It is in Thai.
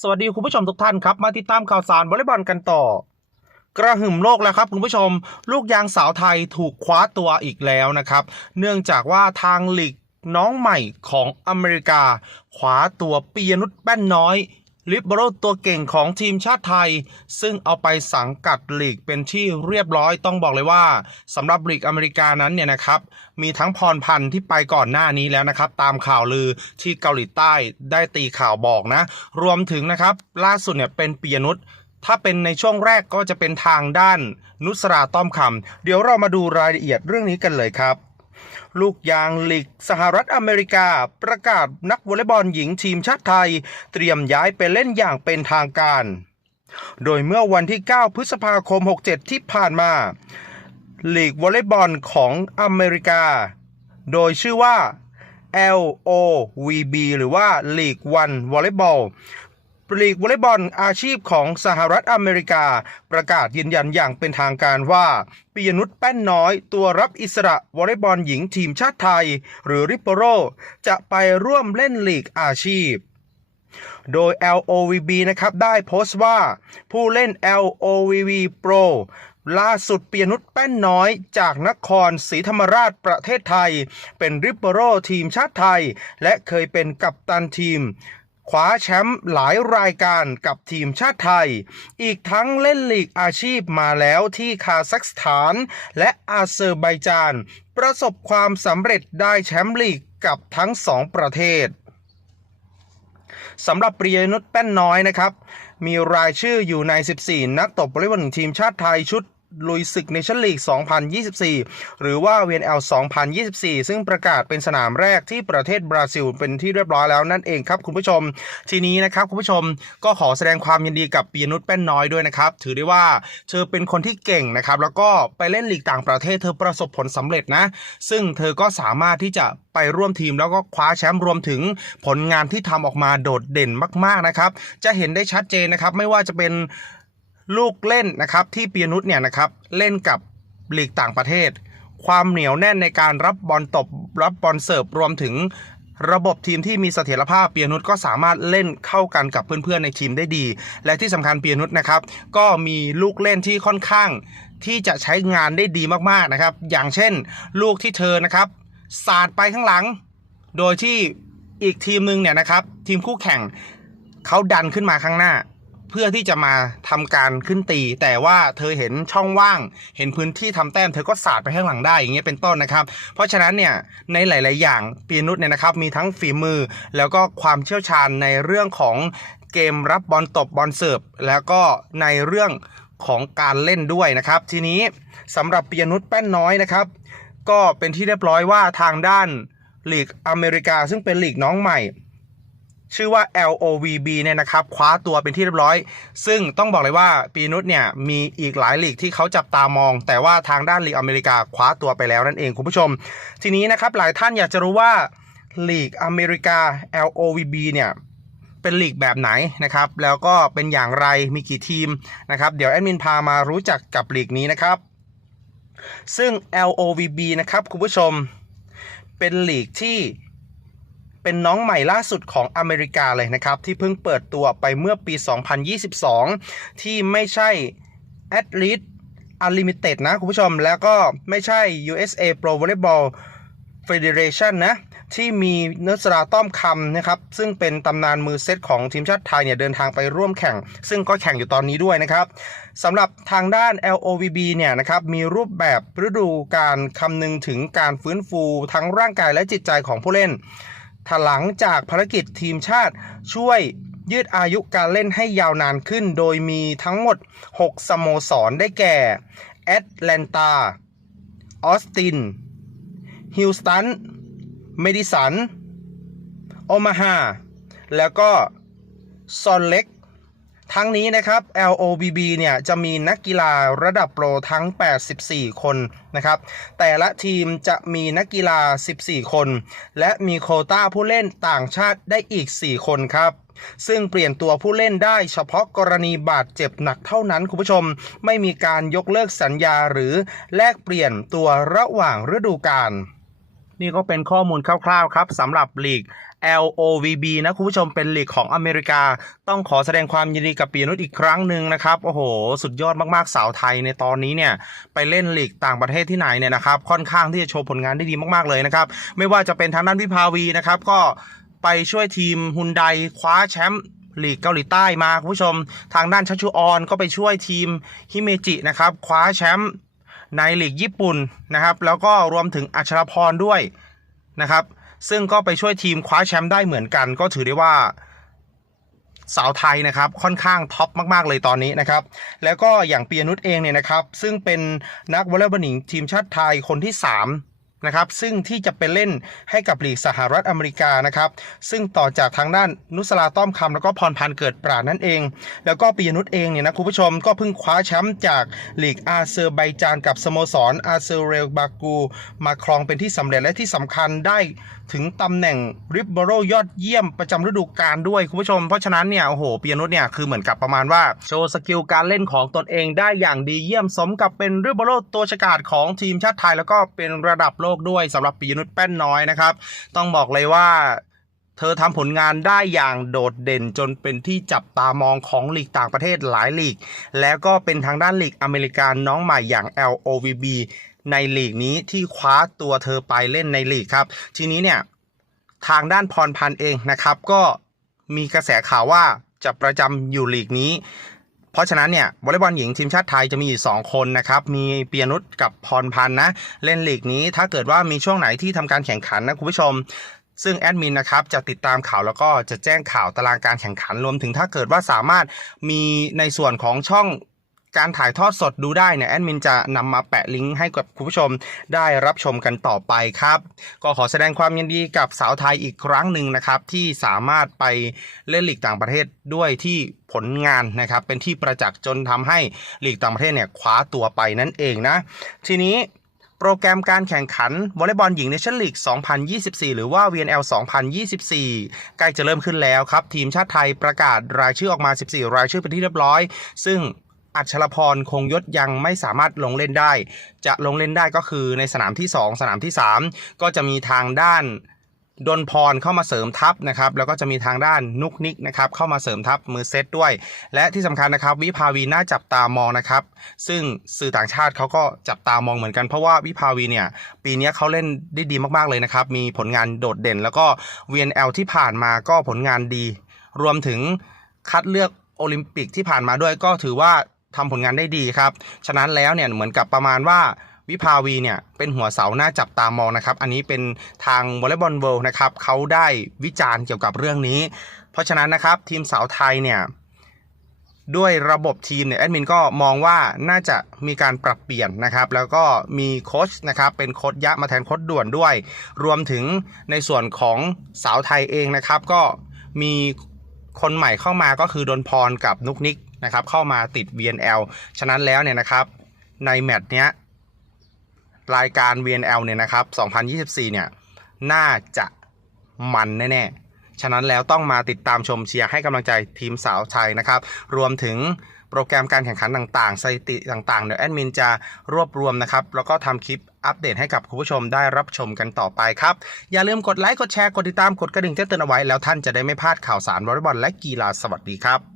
สวัสดีคุณผู้ชมทุกท่านครับ มาติดตามข่าวสารวอลเลย์บอลกันต่อ กระหึ่มโลกแล้วครับคุณผู้ชม ลูกยางสาวไทยถูกคว้าตัวอีกแล้วนะครับ เนื่องจากว่าทางลีกน้องใหม่ของอเมริกาคว้าตัวปียนุชแป้นน้อย ลิเบโรตัวเก่งของทีมชาติไทย ซึ่งเอาไปสังกัดลีกเป็นที่เรียบร้อยต้องบอกเลยว่าสำหรับลีกอเมริกานั้นเนี่ยนะครับ มีทั้งพรพันธ์ที่ไปก่อนหน้านี้แล้วนะครับ ตามข่าวลือที่เกาหลีใต้ได้ตีข่าวบอกนะ รวมถึงนะครับล่าสุดเนี่ยเป็นปียนุชถ้าเป็นในช่วงแรกก็จะเป็นทางด้านนุสราต้อมคำเดี๋ยวเรามาดูรายละเอียดเรื่องนี้กันเลยครับ ลูกยางลีกสหรัฐอเมริกา ประกาศนักวอลเลย์บอลหญิงทีมชาติไทย เตรียมย้ายไปเล่นอย่างเป็นทางการ โดยเมื่อวันที่ 9 พฤษภาคม 67 ที่ผ่านมาลีกวอลเลย์บอลของอเมริกา โดยชื่อว่า LOVB หรือว่า League One Volleyball ลี ลีกวอลเลย์บอลอาชีพของสหรัฐอเมริกา ประกาศยืนยันอย่างเป็นทางการว่าปิยนุชแป้นน้อยตัวรับอิสระวอลเลย์บอลหญิงทีมชาติไทย หรือริปโปโร จะไปร่วมเล่นลีกอาชีพโดย LOVB นะครับได้โพสต์ว่า ผู้เล่น LOVB Pro ล่าสุดเปียนุชแป้นน้อยจากนครศรีธรรมราชประเทศไทย เป็นริปเปโรทีมชาติไทย และเคยเป็นกัปตันทีม คว้าแชมป์หลายรายการกับทีมชาติไทย อีกทั้งเล่นลีกอาชีพมาแล้วที่คาซัคสถานและอาเซอร์ไบจาน ประสบความสำเร็จได้แชมป์ลีกกับทั้งสองประเทศสำหรับปริยนุชแป้นน้อยนะครับ มีรายชื่ออยู่ใน 14 นักตบวอลเลย์บอลทีมชาติไทยชุด ลุยศึกเนชั่นลีก 2024 หรือว่า VNL 2024 ซึ่งประกาศเป็นสนามแรกที่ประเทศบราซิล เป็นที่เรียบร้อยแล้วนั่นเองครับคุณผู้ชม ทีนี้นะครับคุณผู้ชมก็ขอแสดงความยินดีกับปียนุชแป้นน้อยด้วยนะครับ ถือได้ว่าเธอเป็นคนที่เก่งนะครับ แล้วก็ไปเล่นลีกต่างประเทศเธอประสบผลสำเร็จนะ ซึ่งเธอก็สามารถที่จะไปร่วมทีมแล้วก็คว้าแชมป์รวมถึงผลงานที่ทำออกมาโดดเด่นมาก ๆนะครับ จะเห็นได้ชัดเจนนะครับ ไม่ว่าจะเป็น ลูกเล่นนะครับที่เปียนุชเนี่ยนะครับเล่นกับลีกต่างประเทศ ความเหนียวแน่นในการรับบอลตบรับบอลเสิร์ฟรวมถึงระบบทีมที่มีเสถียรภาพเปียนุชก็สามารถเล่นเข้ากันกับเพื่อนๆในทีมได้ดี และที่สำคัญเปียนุชนะครับก็มีลูกเล่นที่ค่อนข้างที่จะใช้งานได้ดีมากๆนะครับ อย่างเช่น ลูกที่เธอนะครับสาดไปข้างหลัง โดยที่อีกทีมหนึ่งเนี่ยนะครับ ทีมคู่แข่งเขาดันขึ้นมาข้างหน้า เพื่อที่จะมาทำการขึ้นตี แต่ว่าเธอเห็นช่องว่าง เห็นพื้นที่ทำแต้มเธอก็สาดไปข้างหลังได้อย่างเงี้ยเป็นต้นนะครับ เพราะฉะนั้นเนี่ยในหลาย ๆ อย่างปีนุชเนี่ยนะครับมีทั้งฝีมือ แล้วก็ความเชี่ยวชาญในเรื่องของเกมรับบอลตบบอลเสิร์ฟแล้วก็ในเรื่องของการเล่นด้วยนะครับ ทีนี้สำหรับปียนุชแป้นน้อยนะครับ ก็เป็นที่เรียบร้อยว่าทางด้านลีกอเมริกาซึ่งเป็นลีกน้องใหม่ ชื่อว่า LOVB เนี่ยนะครับคว้าตัวเป็นที่เรียบร้อย ซึ่งต้องบอกเลยว่าปีนุชเนี่ยมีอีกหลายลีกที่เขาจับตามอง แต่ว่าทางด้านลีกอเมริกาคว้าตัวไปแล้วนั่นเองคุณผู้ชม ทีนี้นะครับหลายท่านอยากจะรู้ว่าลีกอเมริกา LOVB เนี่ยเป็นลีกแบบไหนนะครับ แล้วก็เป็นอย่างไรมีกี่ทีมนะครับ เดี๋ยวแอดมินพามารู้จักกับลีกนี้นะครับ ซึ่ง LOVB นะครับคุณผู้ชม เป็นลีกที่ เป็นน้องใหม่ล่าสุดของอเมริกาเลยนะครับ ที่เพิ่งเปิดตัวไปเมื่อปี 2022 ที่ไม่ใช่ Athlete Unlimited นะคุณผู้ชมแล้วก็ไม่ใช่ USA Pro Volleyball Federation นะ ที่มีเนสราต้อมคำนะครับ ซึ่งเป็นตำนานมือเซตของทีมชาติไทยเนี่ย เดินทางไปร่วมแข่ง ซึ่งก็แข่งอยู่ตอนนี้ด้วยนะครับสำหรับทางด้าน LOVB เนี่ยนะครับ มีรูปแบบฤดูการคำนึงถึงการฟื้นฟูทั้งร่างกายและจิตใจของผู้เล่น ถลังจากภารกิจทีมชาติช่วยยืดอายุการเล่นให้ยาวนานขึ้น โดยมีทั้งหมด 6 สโมสรได้แก่แอตแลนตา ออสติน ฮิลสตัน เมดิสัน โอมาฮา แล้วก็ซอนเล็ก ทั้งนี้นะครับ LOBB เนี่ยจะมีนักกีฬาระดับโปรทั้ง 84 คนนะครับ แต่ละทีมจะมีนักกีฬา 14 คน และมีโคต้าผู้เล่นต่างชาติได้อีก 4 คนครับซึ่งเปลี่ยนตัวผู้เล่นได้เฉพาะกรณีบาดเจ็บหนักเท่านั้นคุณผู้ชม ไม่มีการยกเลิกสัญญาหรือแลกเปลี่ยนตัวระหว่างฤดูกาล นี่ก็เป็นข้อมูลคร่าวๆครับสำหรับลีก LOVB นะคุณผู้ชมเป็นลีกของอเมริกา ต้องขอแสดงความยินดีกับปีนุชอีกครั้งหนึ่งนะครับ โอ้โห สุดยอดมากๆสาวไทยในตอนนี้เนี่ยไปเล่นลีกต่างประเทศที่ไหนเนี่ยนะครับ ค่อนข้างที่จะโชว์ผลงานได้ดีมากๆเลยนะครับ ไม่ว่าจะเป็นทางด้านวิภาวีนะครับ ก็ไปช่วยทีมฮุนไดคว้าแชมป์ลีกเกาหลีใต้มาคุณผู้ชม ทางด้านชัชชุออนก็ไปช่วยทีมฮิเมจินะครับคว้าแชมป์ ในหลีกญี่ปุ่นนะครับ แล้วก็รวมถึงอัชรพรด้วยนะครับ ซึ่งก็ไปช่วยทีมคว้าแชมป์ได้เหมือนกัน ก็ถือได้ว่าสาวไทยนะครับค่อนข้างท็อปมากๆเลยตอนนี้นะครับ แล้วก็อย่างเปียนุชเองเนี่ยนะครับ ซึ่งเป็นนักวอลเลย์บอลหญิงทีมชาติไทยคนที่ 3 นะครับซึ่งที่จะไปเล่นให้กับลีกสหรัฐอเมริกานะครับซึ่งต่อจากทางด้านนุสลาต้อมคำแล้วก็พรพันธ์เกิดปราดนั่นเอง แล้วก็ปียนุชเองเนี่ยนะคุณผู้ชมก็เพิ่งคว้าแชมป์จากลีกอาเซอร์ไบจานกับสโมสรอาเซอร์เรลบากู มาครองเป็นที่สำเร็จและที่สำคัญได้ถึงตำแหน่งริบบโรยอดเยี่ยมประจำฤดูกาลด้วยคุณผู้ชม เพราะฉะนั้นเนี่ยโอ้โหปียนุชเนี่ยคือเหมือนกับประมาณว่าโชว์สกิลการเล่นของตนเองได้อย่างดีเยี่ยมสมกับเป็นริบบโรตัวฉกาจของทีมชาติไทยแล้วก็เป็นระดับโลกด้วยสำหรับปียนุชแป้นน้อยนะครับ ต้องบอกเลยว่าเธอทำผลงานได้อย่างโดดเด่นจนเป็นที่จับตามองของลีกต่างประเทศหลายลีก แล้วก็เป็นทางด้านลีกอเมริกันน้องใหม่อย่าง LOVB ในลีกนี้ที่คว้าตัวเธอไปเล่นในลีกครับ ทีนี้เนี่ยทางด้านพรพันธ์เองนะครับ ก็มีกระแสข่าวว่าจะประจำอยู่ลีกนี้ เพราะฉะนั้นเนี่ยวอลเลย์บอลหญิงทีมชาติไทยจะมีอยู่สองคนนะครับ มีเปียนุชกับพรพันธ์นะ เล่นลีกนี้ถ้าเกิดว่ามีช่วงไหนที่ทำการแข่งขันนะคุณผู้ชมซึ่งแอดมินนะครับจะติดตามข่าวแล้วก็จะแจ้งข่าวตารางการแข่งขันรวมถึงถ้าเกิดว่าสามารถมีในส่วนของช่อง การถ่ายทอดสดดูได้เนี่ยแอดมินจะนำมาแปะลิงก์ให้กับคุณผู้ชมได้รับชมกันต่อไปครับ ก็ขอแสดงความยินดีกับสาวไทยอีกครั้งหนึ่งนะครับ ที่สามารถไปเล่นลีกต่างประเทศด้วยที่ผลงานนะครับเป็นที่ประจักษ์จนทำให้ลีกต่างประเทศเนี่ยคว้าตัวไปนั่นเองนะ ทีนี้โปรแกรมการแข่งขันวอลเลย์บอลหญิงเนชั่นลีก 2024 หรือว่า VNL 2024 ใกล้จะเริ่มขึ้นแล้วครับ ทีมชาติไทยประกาศรายชื่อออกมา 14 รายชื่อเป็นที่เรียบร้อย ซึ่ง อัชรพรคงยศยังไม่สามารถลงเล่นได้ จะลงเล่นได้ก็คือในสนามที่ 2 สนามที่ 3 ก็จะมีทางด้านดนพรเข้ามาเสริมทัพนะครับ แล้วก็จะมีทางด้านนุกนิกนะครับเข้ามาเสริมทัพมือเซตด้วย และที่สำคัญนะครับ วิภาวีน่าจับตามองนะครับ ซึ่งสื่อต่างชาติเขาก็จับตามองเหมือนกันเพราะว่าวิภาวีเนี่ย ปีนี้เขาเล่นได้ดีมากๆเลยนะครับ มีผลงานโดดเด่น แล้วก็ VNL ที่ผ่านมาก็ผลงานดี รวมถึงคัดเลือกโอลิมปิกที่ผ่านมาด้วยก็ถือว่า ทำผลงานได้ดีครับ ฉะนั้นแล้วเนี่ยเหมือนกับประมาณว่าวิภาวีเนี่ยเป็นหัวเสาหน้าจับตามองนะครับ อันนี้เป็นทางวอลเลย์บอลเวิลด์นะครับเขาได้วิจารณ์เกี่ยวกับเรื่องนี้ เพราะฉะนั้นนะครับทีมสาวไทยเนี่ยด้วยระบบทีมเนี่ยแอดมินก็มองว่าน่าจะมีการปรับเปลี่ยนนะครับ แล้วก็มีโค้ชนะครับเป็นโค้ชยะมาแทนโค้ชด่วนด้วย รวมถึงในส่วนของสาวไทยเองนะครับ ก็มีคนใหม่เข้ามาก็คือดนพรกับนุกนิก นะครับเข้ามาติด VNL ฉะนั้นแล้วเนี่ยนะครับในแมตช์เนี้ยรายการ VNL เนี่ยนะครับ2024 เนี่ยน่าจะมันแน่ๆ ฉะนั้นแล้วต้องมาติดตามชมเชียร์ให้กำลังใจทีมสาวไทยนะครับ รวมถึงโปรแกรมการแข่งขันต่างๆ สถิติต่างๆ เดี๋ยวแอดมินจะรวบรวมนะครับ แล้วก็ทำคลิปอัปเดตให้กับคุณผู้ชมได้รับชมกันต่อไปครับ อย่าลืมกดไลค์ กดแชร์ กดติดตาม กดกระดิ่งแจ้งเตือนเอาไว้ แล้วท่านจะได้ไม่พลาดข่าวสารวอลเลย์บอลและกีฬา สวัสดีครับ